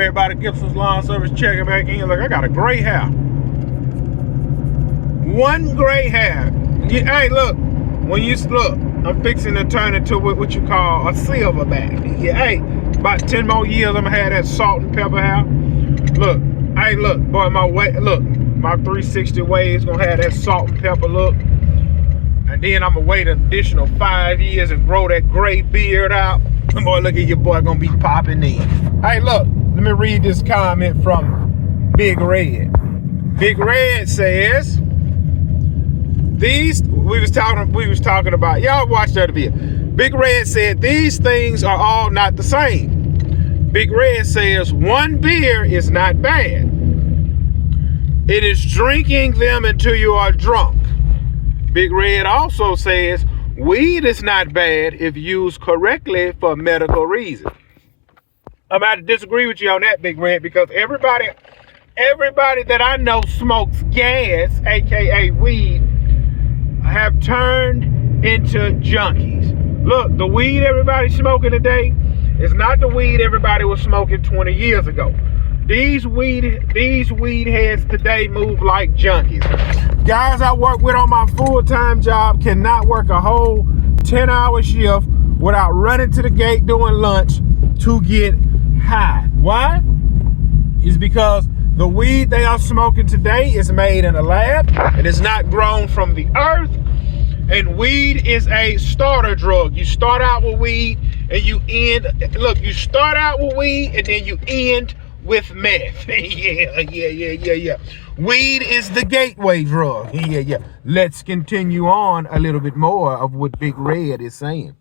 Everybody, Gibson's Lawn Service checking back in. Look, I got a gray hair. One gray hair. Hey, look. When you look, I'm fixing to turn into what you call a silverback. Yeah, hey, about 10 more years, I'm gonna have that salt and pepper hair. Look, hey, look, boy, my 360 waves gonna have that salt and pepper look. And then I'm gonna wait an additional 5 years and grow that gray beard out. Boy, look at your boy gonna be popping in. Hey, look, let me read this comment from Big Red. Big Red says, we was talking about, y'all watch that video. Big Red said, these things are all not the same. Big Red says, one beer is not bad. It is drinking them until you are drunk. Big Red also says, weed is not bad if used correctly for medical reasons. I'm about to disagree with you on that, Big Red, because everybody that I know smokes gas, aka weed, have turned into junkies. Look, the weed everybody's smoking today is not the weed everybody was smoking 20 years ago. These weed heads today move like junkies. Guys I work with on my full-time job cannot work a whole 10-hour shift without running to the gate during lunch to get high. Why? It's because the weed they are smoking today is made in a lab and it's not grown from the earth. And weed is a starter drug. You start out with weed and you you start out with weed and then you end with meth. Yeah. Weed is the gateway drug. Yeah. Let's continue on a little bit more of what Big Red is saying.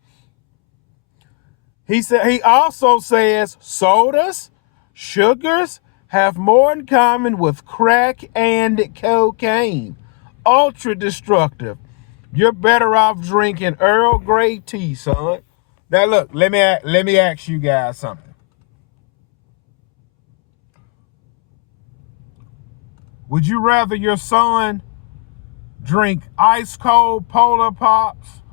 He also says sodas, sugars have more in common with crack and cocaine. Ultra destructive. You're better off drinking Earl Grey tea, son. Now look, let me ask you guys something. Would you rather your son drink ice cold Polar Pops,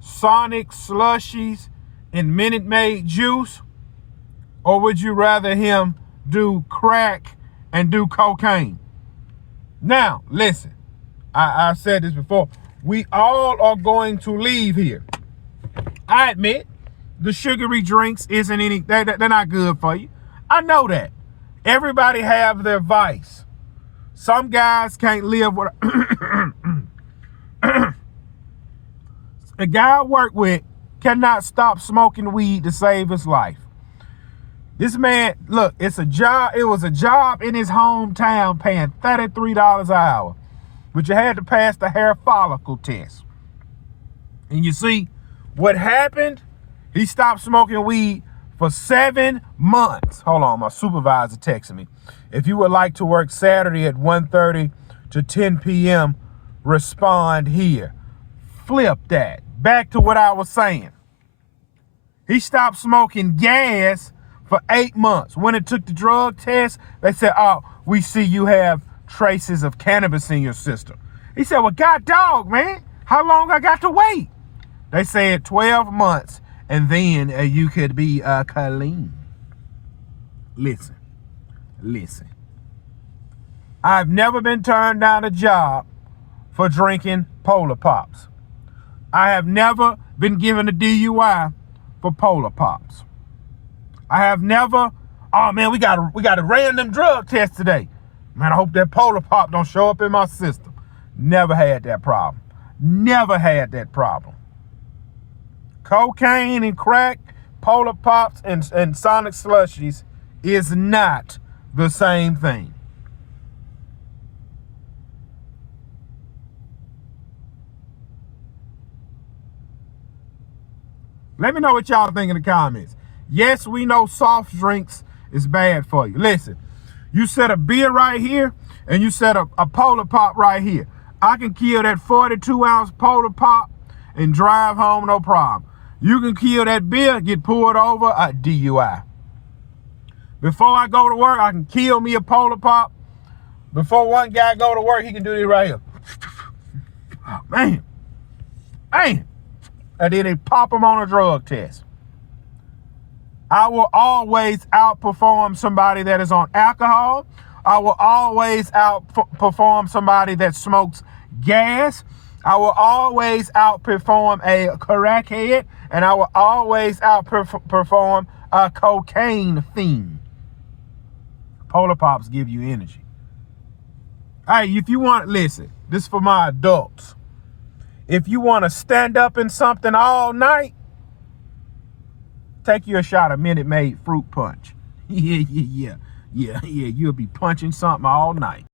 Sonic slushies, and Minute Maid juice? Or would you rather him do crack and do cocaine? Now, listen, I've said this before. We all are going to leave here. I admit, the sugary drinks they're not good for you. I know that. Everybody have their vice. Some guys can't live with a guy I work with cannot stop smoking weed to save his life. This man, look, it was a job in his hometown paying $33 an hour. But you had to pass the hair follicle test. And you see, what happened? He stopped smoking weed for 7 months. Hold on, my supervisor texted me. If you would like to work Saturday at 1:30 to 10 p.m., respond here. Flip that. Back to what I was saying. He stopped smoking gas for 8 months. When it took the drug test, they said, oh, we see you have traces of cannabis in your system. He said, well, God dog, man, how long I got to wait? They said 12 months, and then you could be clean. Listen. I've never been turned down a job for drinking Polar Pops. I have never been given a DUI for Polar Pops. I have never, oh man, we got a random drug test today. Man, I hope that Polar Pop don't show up in my system. Never had that problem. Cocaine and crack, Polar Pops and Sonic slushies is not the same thing. Let me know what y'all think in the comments. Yes, we know soft drinks is bad for you. Listen. You set a beer right here, and you set a Polar Pop right here. I can kill that 42-ounce Polar Pop and drive home, no problem. You can kill that beer, get pulled over, a DUI. Before I go to work, I can kill me a Polar Pop. Before one guy go to work, he can do this right here. Oh, man. And then they pop him on a drug test. I will always outperform somebody that is on alcohol. I will always outperform somebody that smokes gas. I will always outperform a crackhead, and I will always outperform a cocaine fiend. Polar Pops give you energy. Hey, if you want, listen, this is for my adults. If you want to stand up in something all night, take you a shot of Minute Maid fruit punch. Yeah. You'll be punching something all night.